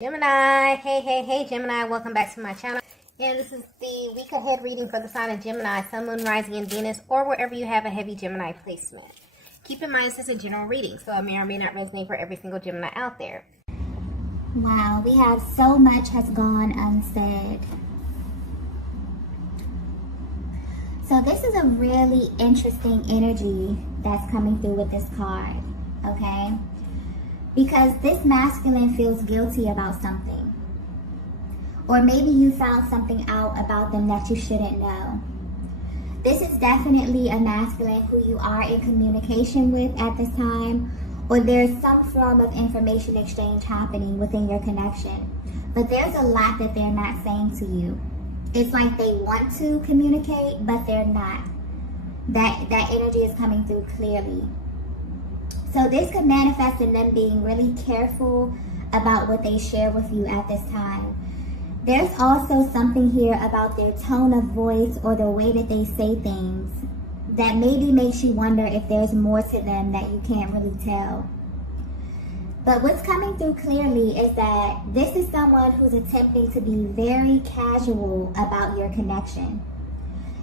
Gemini, hey Gemini, welcome back to my channel. And this is the week ahead reading for the sign of Gemini, Sun, Moon, Rising, and Venus, or wherever you have a heavy Gemini placement. Keep in mind this is a general reading, so it may or may not resonate for every single Gemini out there. Wow, we have so much has gone unsaid. So this is a really interesting energy that's coming through with this card, okay? Because this masculine feels guilty about something. Or maybe you found something out about them that you shouldn't know. This is definitely a masculine who you are in communication with at this time, or there's some form of information exchange happening within your connection. But there's a lot that they're not saying to you. It's like they want to communicate, but they're not. That energy is coming through clearly. So this could manifest in them being really careful about what they share with you at this time. There's also something here about their tone of voice or the way that they say things that maybe makes you wonder if there's more to them that you can't really tell. But what's coming through clearly is that this is someone who's attempting to be very casual about your connection.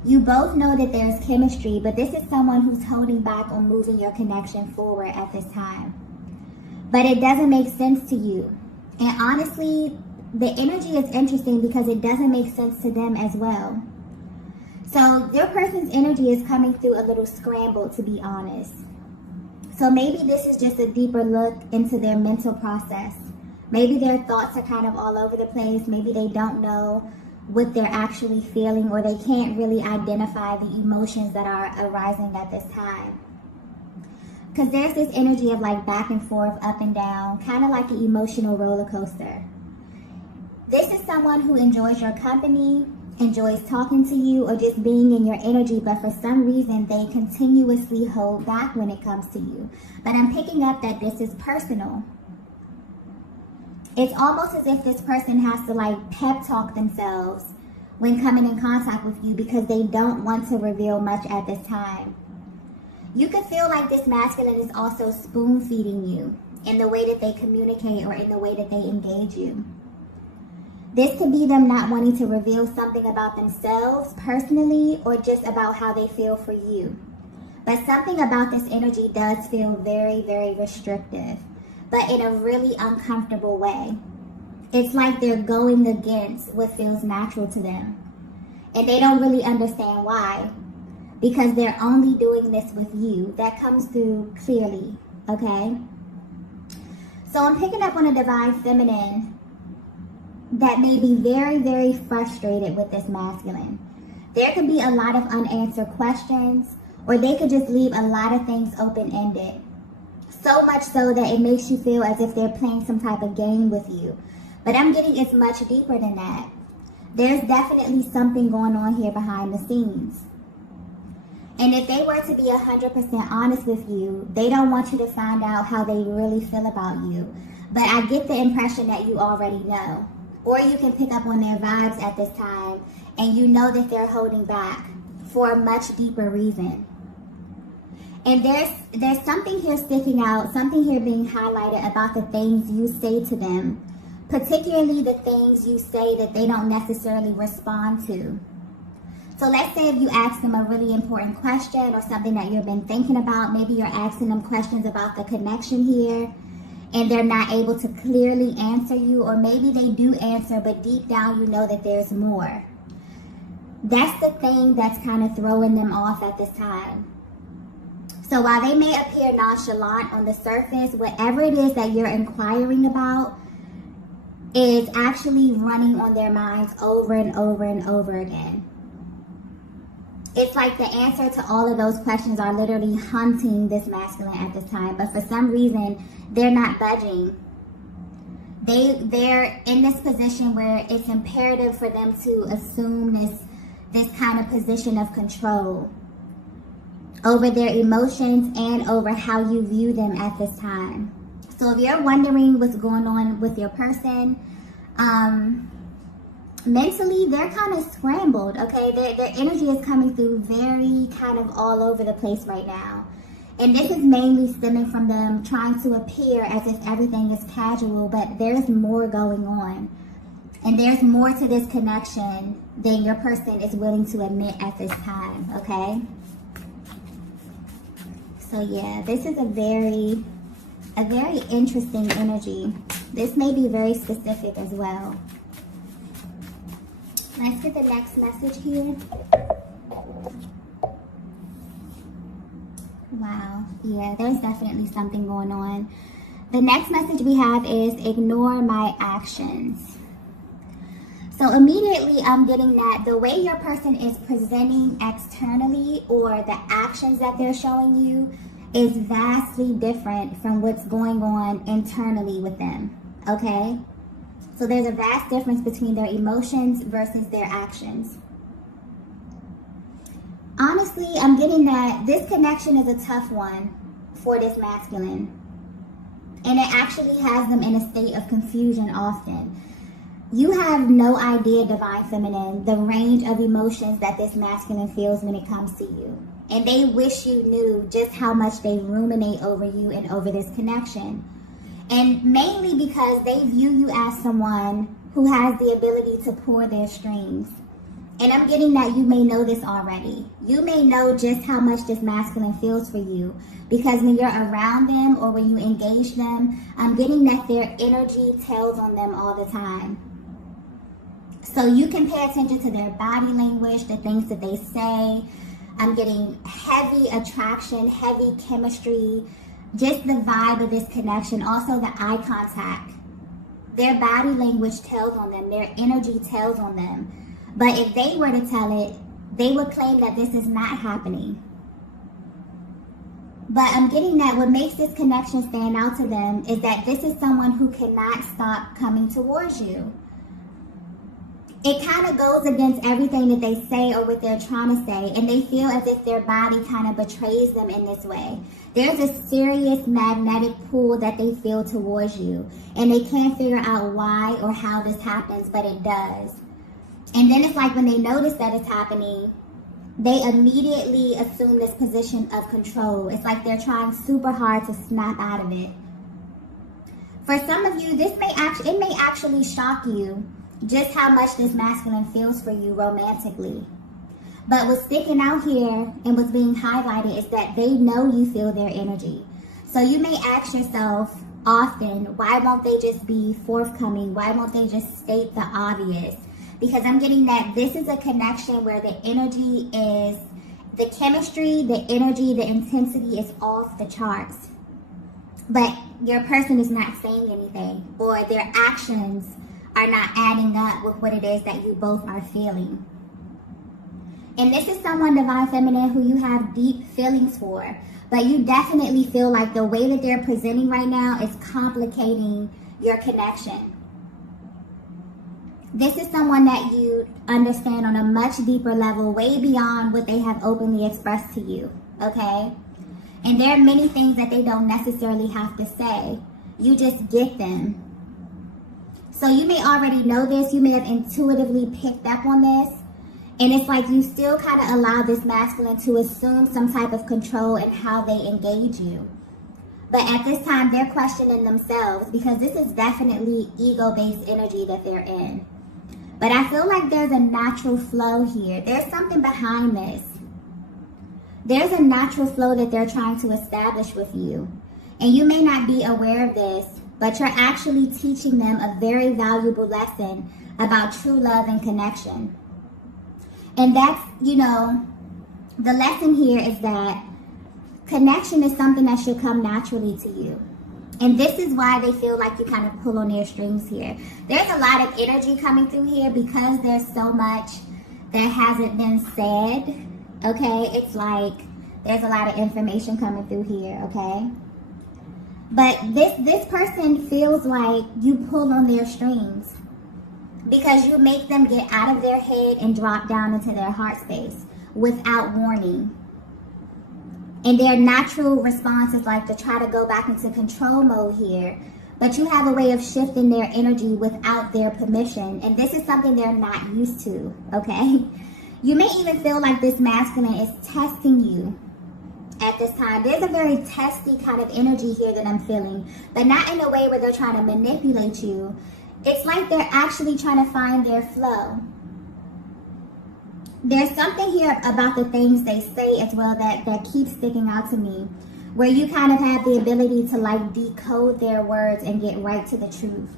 You both know that there's chemistry, but this is someone who's holding back on moving your connection forward at this time. But it doesn't make sense to you. And honestly, the energy is interesting because it doesn't make sense to them as well. So your person's energy is coming through a little scrambled, to be honest. So maybe this is just a deeper look into their mental process. Maybe their thoughts are kind of all over the place. Maybe they don't know what they're actually feeling, or they can't really identify the emotions that are arising at this time. Because there's this energy of like back and forth, up and down, kind of like an emotional roller coaster. This is someone who enjoys your company, enjoys talking to you, or just being in your energy, but for some reason they continuously hold back when it comes to you. But I'm picking up that this is personal. It's almost as if this person has to like pep talk themselves when coming in contact with you because they don't want to reveal much at this time. You could feel like this masculine is also spoon feeding you in the way that they communicate or in the way that they engage you. This could be them not wanting to reveal something about themselves personally or just about how they feel for you. But something about this energy does feel very, very restrictive, but in a really uncomfortable way. It's like they're going against what feels natural to them. And they don't really understand why, because they're only doing this with you. That comes through clearly, okay? So I'm picking up on a divine feminine that may be very, very frustrated with this masculine. There could be a lot of unanswered questions, or they could just leave a lot of things open-ended. So much so that it makes you feel as if they're playing some type of game with you. But I'm getting it's much deeper than that. There's definitely something going on here behind the scenes. And if they were to be 100% honest with you, they don't want you to find out how they really feel about you. But I get the impression that you already know. Or you can pick up on their vibes at this time, and you know that they're holding back for a much deeper reason. And there's something here sticking out, something here being highlighted about the things you say to them, particularly the things you say that they don't necessarily respond to. So let's say if you ask them a really important question or something that you've been thinking about, maybe you're asking them questions about the connection here, and they're not able to clearly answer you, or maybe they do answer, but deep down you know that there's more. That's the thing that's kind of throwing them off at this time. So while they may appear nonchalant on the surface, whatever it is that you're inquiring about is actually running on their minds over and over and over again. It's like the answer to all of those questions are literally hunting this masculine at this time, but for some reason, they're not budging. They're in this position where it's imperative for them to assume this kind of position of control over their emotions and over how you view them at this time. So if you're wondering what's going on with your person, mentally they're kind of scrambled, okay? Their energy is coming through very kind of all over the place right now. And this is mainly stemming from them trying to appear as if everything is casual, but there's more going on. And there's more to this connection than your person is willing to admit at this time, okay? So yeah, this is a very interesting energy. This may be very specific as well. Let's get the next message here. Wow, yeah, there's definitely something going on. The next message we have is ignore my actions. So immediately I'm getting that the way your person is presenting externally or the actions that they're showing you is vastly different from what's going on internally with them, okay? So there's a vast difference between their emotions versus their actions. Honestly, I'm getting that this connection is a tough one for this masculine. And it actually has them in a state of confusion often. You have no idea, Divine Feminine, the range of emotions that this masculine feels when it comes to you. And they wish you knew just how much they ruminate over you and over this connection. And mainly because they view you as someone who has the ability to pull their strings. And I'm getting that you may know this already. You may know just how much this masculine feels for you. Because when you're around them or when you engage them, I'm getting that their energy tells on them all the time. So you can pay attention to their body language, the things that they say. I'm getting heavy attraction, heavy chemistry, just the vibe of this connection. Also the eye contact. Their body language tells on them. Their energy tells on them. But if they were to tell it, they would claim that this is not happening. But I'm getting that what makes this connection stand out to them is that this is someone who cannot stop coming towards you. It kind of goes against everything that they say or what they're trying to say, and they feel as if their body kind of betrays them in this way. There's a serious magnetic pull that they feel towards you, and they can't figure out why or how this happens, but it does. And then it's like when they notice that it's happening, they immediately assume this position of control. It's like they're trying super hard to snap out of it. For some of you, it may actually shock you just how much this masculine feels for you romantically. But what's sticking out here and what's being highlighted is that they know you feel their energy. So you may ask yourself often, why won't they just be forthcoming? Why won't they just state the obvious? Because I'm getting that this is a connection where the energy is, the chemistry, the energy, the intensity is off the charts. But your person is not saying anything, or their actions are not adding up with what it is that you both are feeling. And this is someone, Divine Feminine, who you have deep feelings for. But you definitely feel like the way that they're presenting right now is complicating your connection. This is someone that you understand on a much deeper level, way beyond what they have openly expressed to you, okay? And there are many things that they don't necessarily have to say. You just get them. So you may already know this. You may have intuitively picked up on this. And it's like you still kind of allow this masculine to assume some type of control in how they engage you. But at this time, they're questioning themselves because this is definitely ego-based energy that they're in. But I feel like there's a natural flow here. There's something behind this. There's a natural flow that they're trying to establish with you. And you may not be aware of this, but you're actually teaching them a very valuable lesson about true love and connection. And that's, the lesson here is that connection is something that should come naturally to you. And this is why they feel like you kind of pull on their strings here. There's a lot of energy coming through here because there's so much that hasn't been said, okay? It's like there's a lot of information coming through here, okay? But this person feels like you pull on their strings because you make them get out of their head and drop down into their heart space without warning. And their natural response is like to try to go back into control mode here. But you have a way of shifting their energy without their permission. And this is something they're not used to, okay? You may even feel like this masculine is testing you at this time. There's a very testy kind of energy here that I'm feeling, but not in a way where they're trying to manipulate you. It's like they're actually trying to find their flow. There's something here about the things they say as well that keeps sticking out to me, where you kind of have the ability to like decode their words and get right to the truth.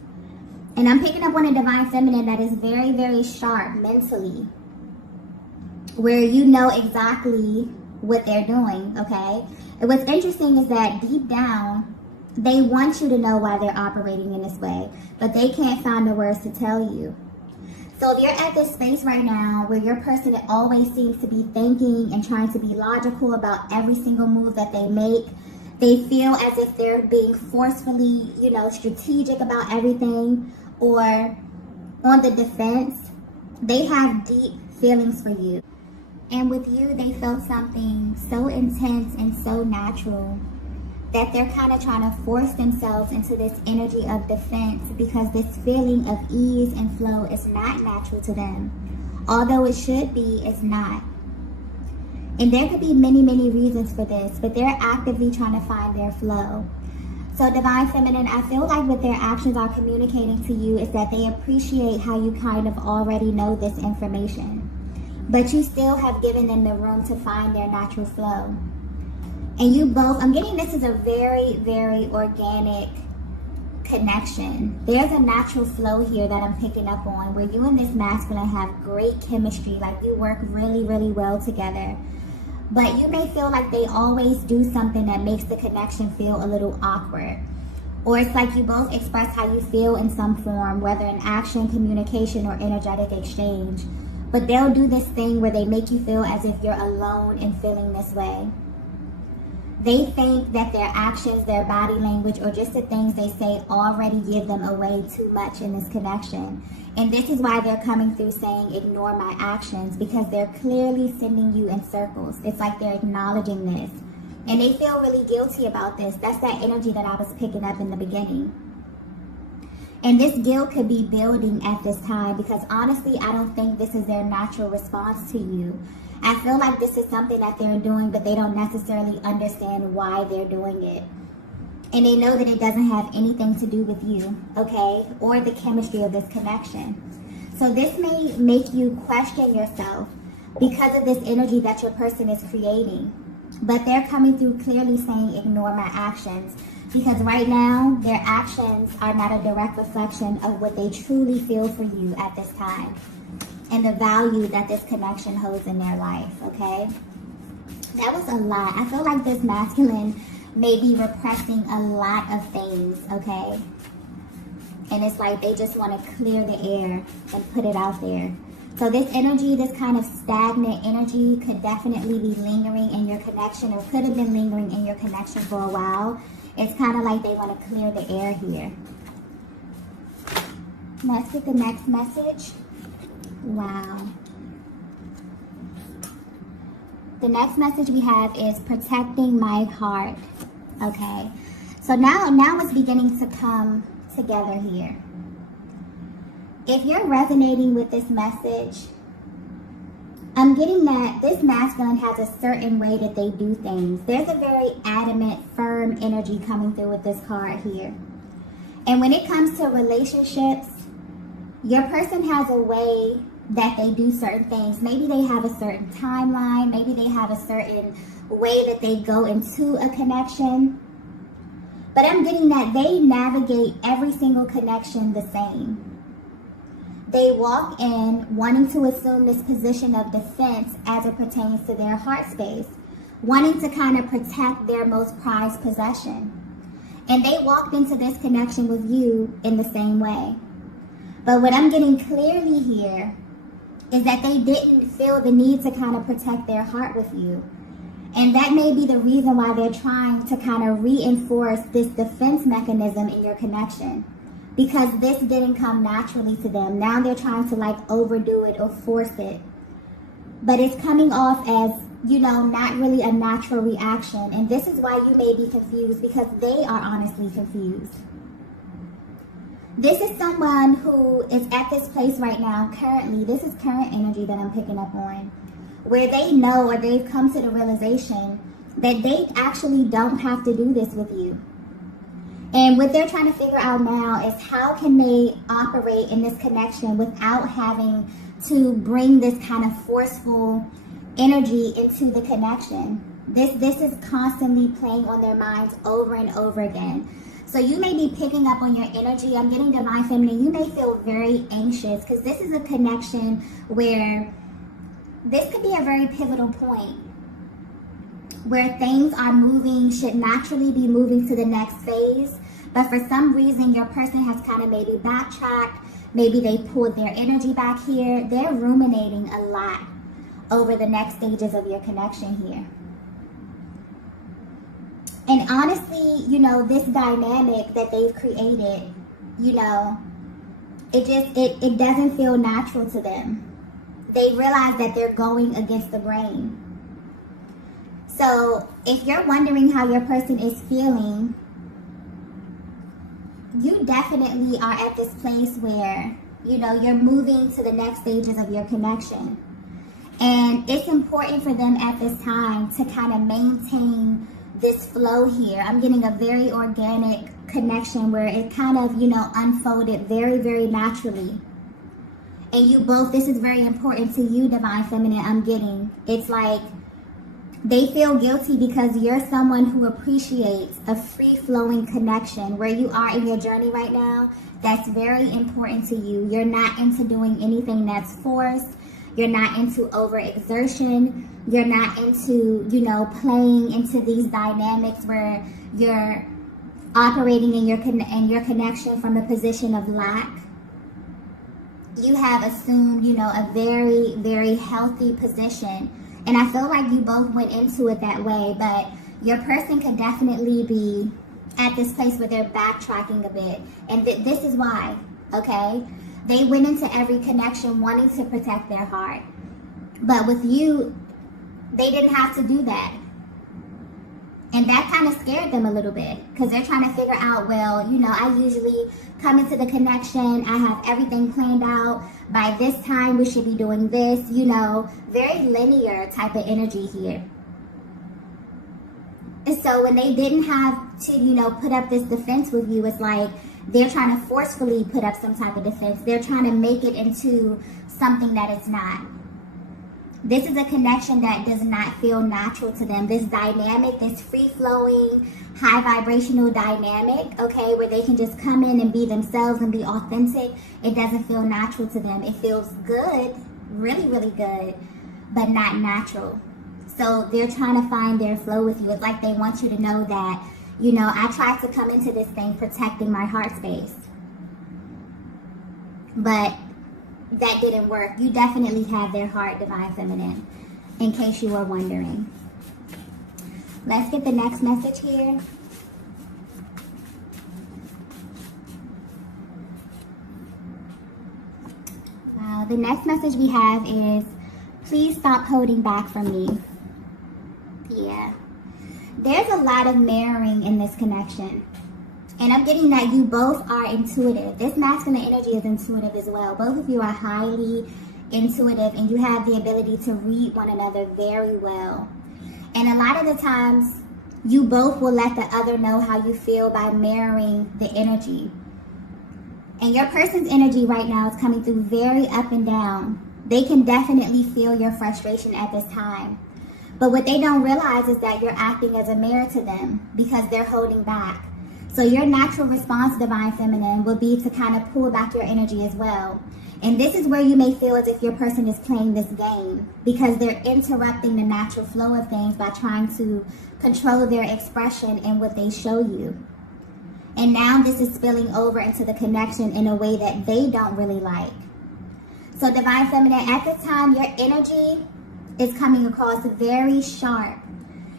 And I'm picking up on a divine feminine that is very, very sharp mentally, where you know exactly what they're doing, okay? And what's interesting is that deep down, they want you to know why they're operating in this way, but they can't find the words to tell you. So if you're at this space right now where your person always seems to be thinking and trying to be logical about every single move that they make, they feel as if they're being forcefully, you know, strategic about everything or on the defense, they have deep feelings for you. And with you, they felt something so intense and so natural that they're kind of trying to force themselves into this energy of defense because this feeling of ease and flow is not natural to them. Although it should be, it's not. And there could be many, many reasons for this, but they're actively trying to find their flow. So Divine Feminine, I feel like what their actions are communicating to you is that they appreciate how you kind of already know this information, but you still have given them the room to find their natural flow. And you both, I'm getting this is a very, very organic connection. There's a natural flow here that I'm picking up on where you and this masculine have great chemistry, like you work really, really well together. But you may feel like they always do something that makes the connection feel a little awkward. Or it's like you both express how you feel in some form, whether in action, communication, or energetic exchange. But they'll do this thing where they make you feel as if you're alone in feeling this way. They think that their actions, their body language, or just the things they say already give them away too much in this connection. And this is why they're coming through saying, ignore my actions, because they're clearly sending you in circles. It's like they're acknowledging this. And they feel really guilty about this. That's that energy that I was picking up in the beginning. And this guilt could be building at this time because honestly, I don't think this is their natural response to you. I feel like this is something that they're doing, but they don't necessarily understand why they're doing it. And they know that it doesn't have anything to do with you, okay? Or the chemistry of this connection. So this may make you question yourself because of this energy that your person is creating. But they're coming through clearly saying, ignore my actions. Because right now, their actions are not a direct reflection of what they truly feel for you at this time. And the value that this connection holds in their life, okay? That was a lot. I feel like this masculine may be repressing a lot of things, okay? And it's like they just want to clear the air and put it out there. So this energy, this kind of stagnant energy could definitely be lingering in your connection or could have been lingering in your connection for a while. It's kind of like they want to clear the air here. Let's get the next message. Wow. The next message we have is protecting my heart. Okay. So now it's beginning to come together here. If you're resonating with this message, I'm getting that this masculine has a certain way that they do things. There's a very adamant, firm energy coming through with this card here. And when it comes to relationships, your person has a way that they do certain things. Maybe they have a certain timeline. Maybe they have a certain way that they go into a connection. But I'm getting that they navigate every single connection the same. They walk in wanting to assume this position of defense as it pertains to their heart space, wanting to kind of protect their most prized possession. And they walked into this connection with you in the same way. But what I'm getting clearly here is that they didn't feel the need to kind of protect their heart with you. And that may be the reason why they're trying to kind of reinforce this defense mechanism in your connection. Because this didn't come naturally to them. Now they're trying to like overdo it or force it. But it's coming off as, you know, not really a natural reaction. And this is why you may be confused because they are honestly confused. This is someone who is at this place right now, currently. This is current energy that I'm picking up on. Where they know or they've come to the realization that they actually don't have to do this with you. And what they're trying to figure out now is how can they operate in this connection without having to bring this kind of forceful energy into the connection. This is constantly playing on their minds over and over again. So you may be picking up on your energy. I'm getting divine feminine. You may feel very anxious because this is a connection where this could be a very pivotal point where things are moving, should naturally be moving to the next phase. But for some reason, your person has kind of maybe backtracked. Maybe they pulled their energy back here. They're ruminating a lot over the next stages of your connection here. And honestly, you know, this dynamic that they've created, you know, it doesn't feel natural to them. They realize that they're going against the grain. So if you're wondering how your person is feeling, you definitely are at this place where, you know, you're moving to the next stages of your connection. And it's important for them at this time to kind of maintain this flow here. I'm getting a very organic connection where it kind of, you know, unfolded very, very naturally. And you both, this is very important to you, divine feminine, I'm getting. It's like they feel guilty because you're someone who appreciates a free-flowing connection. Where you are in your journey right now, that's very important to you. You're not into doing anything that's forced. You're not into overexertion. You're not into, you know, playing into these dynamics where you're operating in your connection from a position of lack. You have assumed, you know, a very, very healthy position. And I feel like you both went into it that way, but your person could definitely be at this place where they're backtracking a bit. And this is why, okay? They went into every connection wanting to protect their heart. But with you, they didn't have to do that. And that kind of scared them a little bit because they're trying to figure out, well, you know, I usually come into the connection, I have everything planned out. By this time, we should be doing this, you know, very linear type of energy here. And so when they didn't have to, you know, put up this defense with you, it's like they're trying to forcefully put up some type of defense. They're trying to make it into something that it's not. This is a connection that does not feel natural to them. This dynamic, this free-flowing, high vibrational dynamic, okay, where they can just come in and be themselves and be authentic, it doesn't feel natural to them. It feels good, really, really good, but not natural. So they're trying to find their flow with you. It's like they want you to know that, you know, I tried to come into this thing protecting my heart space, but that didn't work. You definitely have their heart, divine feminine, in case you were wondering. Let's get the next message here. The next message we have is, please stop holding back from me. Yeah. There's a lot of mirroring in this connection. And I'm getting that you both are intuitive. This masculine energy is intuitive as well. Both of you are highly intuitive and you have the ability to read one another very well. And a lot of the times, you both will let the other know how you feel by mirroring the energy. And your person's energy right now is coming through very up and down. They can definitely feel your frustration at this time. But what they don't realize is that you're acting as a mirror to them because they're holding back. So your natural response, divine feminine, will be to kind of pull back your energy as well. And this is where you may feel as if your person is playing this game because they're interrupting the natural flow of things by trying to control their expression and what they show you. And now this is spilling over into the connection in a way that they don't really like. So divine feminine, at this time, your energy is coming across very sharp.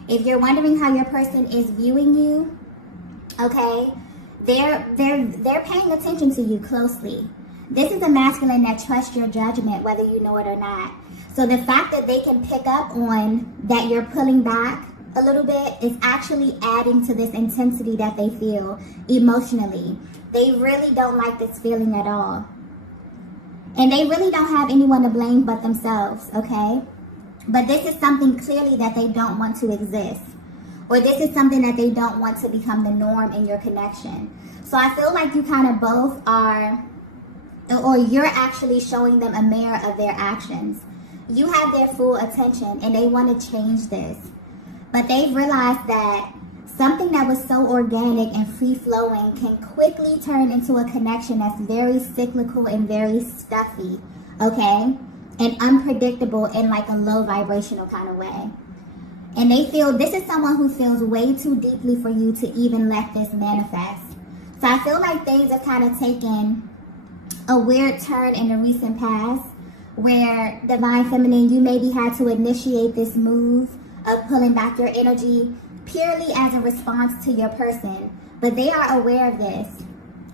If you're wondering how your person is viewing you, okay, they're paying attention to you closely. This is a masculine that trusts your judgment, whether you know it or not. So the fact that they can pick up on that you're pulling back a little bit is actually adding to this intensity that they feel emotionally. They really don't like this feeling at all. And they really don't have anyone to blame but themselves, okay? But this is something clearly that they don't want to exist. or this is something that they don't want to become the norm in your connection. So I feel like you kind of both are, or you're actually showing them a mirror of their actions. You have their full attention and they want to change this. But they've realized that something that was so organic and free-flowing can quickly turn into a connection that's very cyclical and very stuffy, okay? And unpredictable in like a low vibrational kind of way. And they feel this is someone who feels way too deeply for you to even let this manifest. So I feel like things have kind of taken a weird turn in the recent past where Divine Feminine, you maybe had to initiate this move of pulling back your energy purely as a response to your person. But they are aware of this.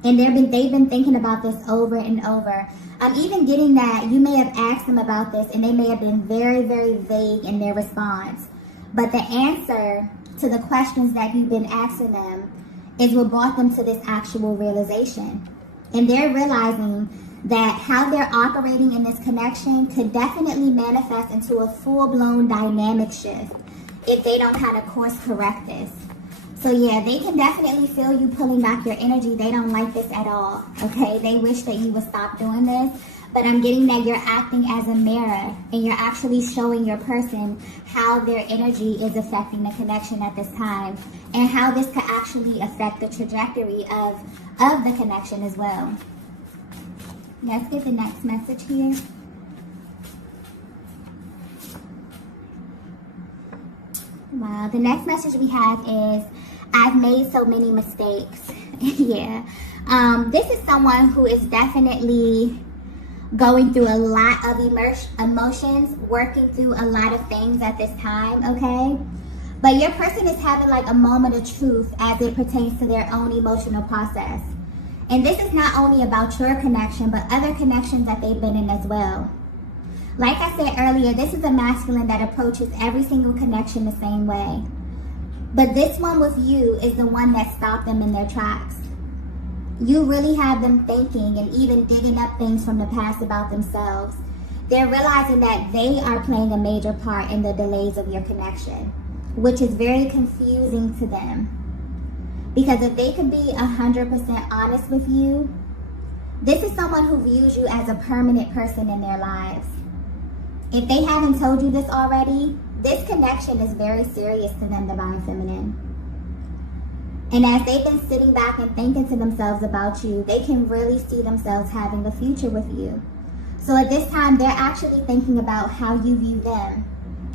And they've been thinking about this over and over. I'm even getting that you may have asked them about this and they may have been very, very vague in their response. But the answer to the questions that you've been asking them is what brought them to this actual realization. And they're realizing that how they're operating in this connection could definitely manifest into a full-blown dynamic shift if they don't kind of course correct this. So yeah, they can definitely feel you pulling back your energy. They don't like this at all, okay? They wish that you would stop doing this. But I'm getting that you're acting as a mirror and you're actually showing your person how their energy is affecting the connection at this time and how this could actually affect the trajectory of the connection as well. Let's get the next message here. Wow, the next message we have is, I've made so many mistakes. Yeah. This is someone who is definitely going through a lot of emotions, working through a lot of things at this time, okay? But your person is having like a moment of truth as it pertains to their own emotional process. And this is not only about your connection, but other connections that they've been in as well. Like I said earlier, this is a masculine that approaches every single connection the same way. But this one with you is the one that stopped them in their tracks. You really have them thinking and even digging up things from the past about themselves. They're realizing that they are playing a major part in the delays of your connection, which is very confusing to them. Because if they could be 100% honest with you, this is someone who views you as a permanent person in their lives. If they haven't told you this already, this connection is very serious to them, Divine Feminine. And as they've been sitting back and thinking to themselves about you, they can really see themselves having a future with you. So at this time, they're actually thinking about how you view them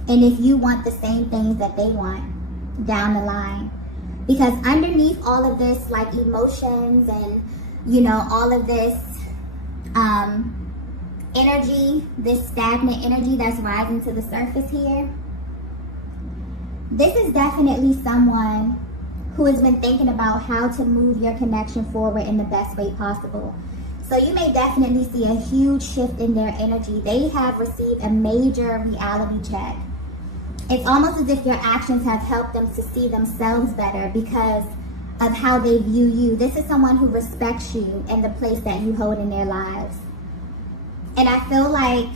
and if you want the same things that they want down the line. Because underneath all of this, like emotions and, you know, all of this energy, this stagnant energy that's rising to the surface here, this is definitely someone who has been thinking about how to move your connection forward in the best way possible. So you may definitely see a huge shift in their energy. They have received a major reality check. It's almost as if your actions have helped them to see themselves better because of how they view you. This is someone who respects you and the place that you hold in their lives. And I feel like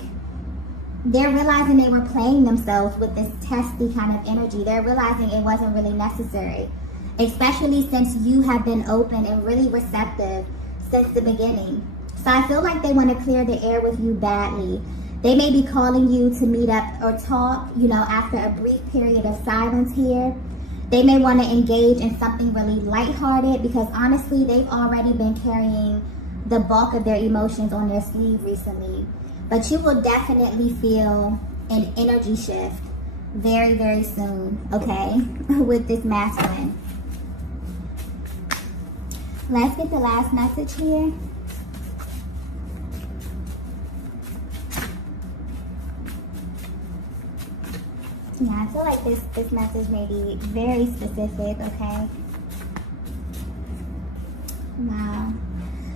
they're realizing they were playing themselves with this testy kind of energy. They're realizing it wasn't really necessary, especially since you have been open and really receptive since the beginning. So I feel like they want to clear the air with you badly. They may be calling you to meet up or talk, you know, after a brief period of silence here. They may want to engage in something really lighthearted because honestly, they've already been carrying the bulk of their emotions on their sleeve recently. But you will definitely feel an energy shift very, very soon, okay, with this masculine. Let's get the last message here. Yeah, I feel like this message may be very specific, okay? Wow.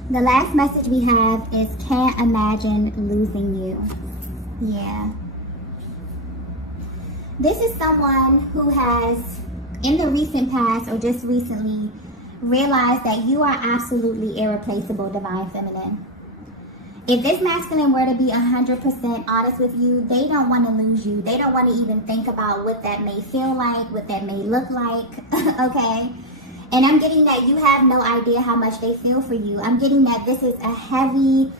The last message we have is, can't imagine losing you. Yeah. This is someone who has, in the recent past or just recently, realized that you are absolutely irreplaceable, Divine Feminine. If this masculine were to be 100% honest with you, they don't want to lose you. They don't want to even think about what that may feel like, what that may look like, okay? And I'm getting that you have no idea how much they feel for you. I'm getting that this is a heavy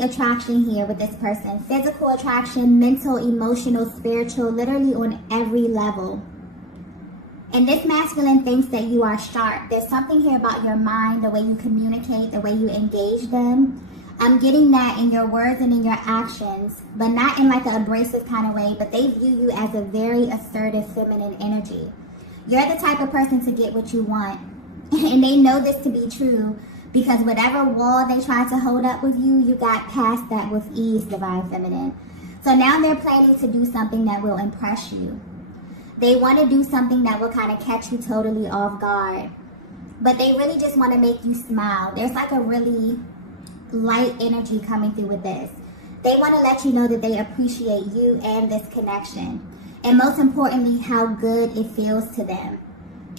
attraction here with this person. Physical attraction, mental, emotional, spiritual, literally on every level. And this masculine thinks that you are sharp. There's something here about your mind, the way you communicate, the way you engage them. I'm getting that in your words and in your actions, but not in like an abrasive kind of way, but they view you as a very assertive feminine energy. You're the type of person to get what you want. And they know this to be true because whatever wall they tried to hold up with you, you got past that with ease, Divine Feminine. So now they're planning to do something that will impress you. They want to do something that will kind of catch you totally off guard. But they really just want to make you smile. There's like a really light energy coming through with this. They want to let you know that they appreciate you and this connection. And most importantly, how good it feels to them.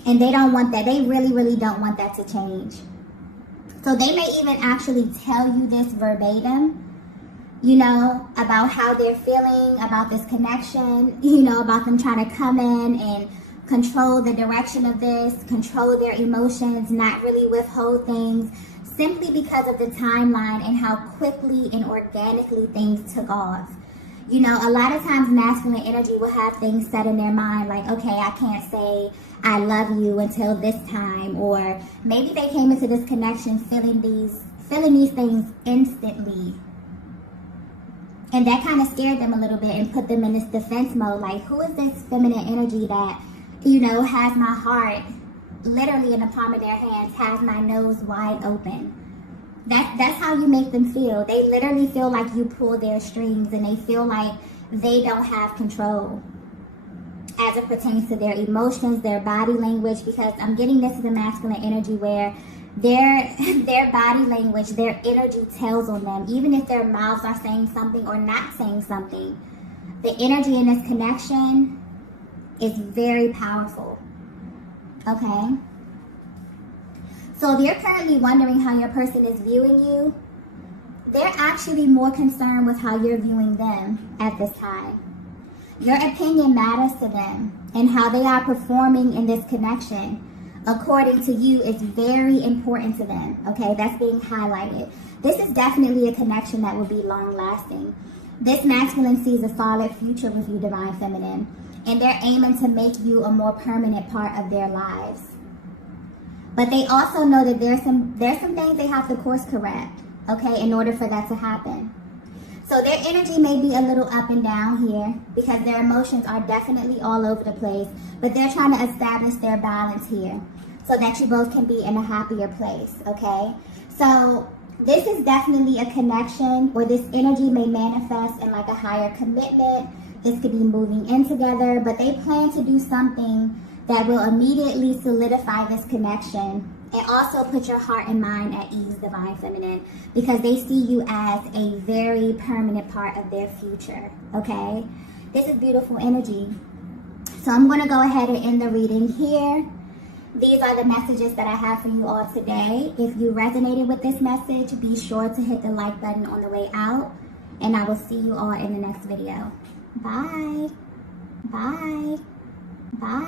And they don't want that. They really don't want that to change. So they may even actually tell you this verbatim, you know, about how they're feeling, about this connection, you know, about them trying to come in and control the direction of this, control their emotions, not really withhold things, simply because of the timeline and how quickly and organically things took off. You know, a lot of times masculine energy will have things set in their mind like, okay, I can't say I love you until this time, or maybe they came into this connection feeling these things instantly. And that kind of scared them a little bit and put them in this defense mode, like, who is this feminine energy that, you know, has my heart literally in the palm of their hands, has my nose wide open. That's how you make them feel. They literally feel like you pull their strings, and they feel like they don't have control as it pertains to their emotions, their body language, because I'm getting this is a masculine energy where their body language, their energy tells on them, even if their mouths are saying something or not saying something. The energy in this connection is very powerful. Okay? So if you're currently wondering how your person is viewing you, they're actually more concerned with how you're viewing them at this time. Your opinion matters to them, and how they are performing in this connection, according to you, is very important to them. Okay? That's being highlighted. This is definitely a connection that will be long lasting. This masculine sees a solid future with you, Divine Feminine. And they're aiming to make you a more permanent part of their lives. But they also know that there's some things they have to course correct, okay, in order for that to happen. So their energy may be a little up and down here because their emotions are definitely all over the place, but they're trying to establish their balance here so that you both can be in a happier place, okay? So this is definitely a connection where this energy may manifest in like a higher commitment. This could be moving in together, but they plan to do something that will immediately solidify this connection and also put your heart and mind at ease, Divine Feminine, because they see you as a very permanent part of their future, okay? This is beautiful energy. So I'm going to go ahead and end the reading here. These are the messages that I have for you all today. If you resonated with this message, be sure to hit the like button on the way out, and I will see you all in the next video. Bye. Bye. Bye.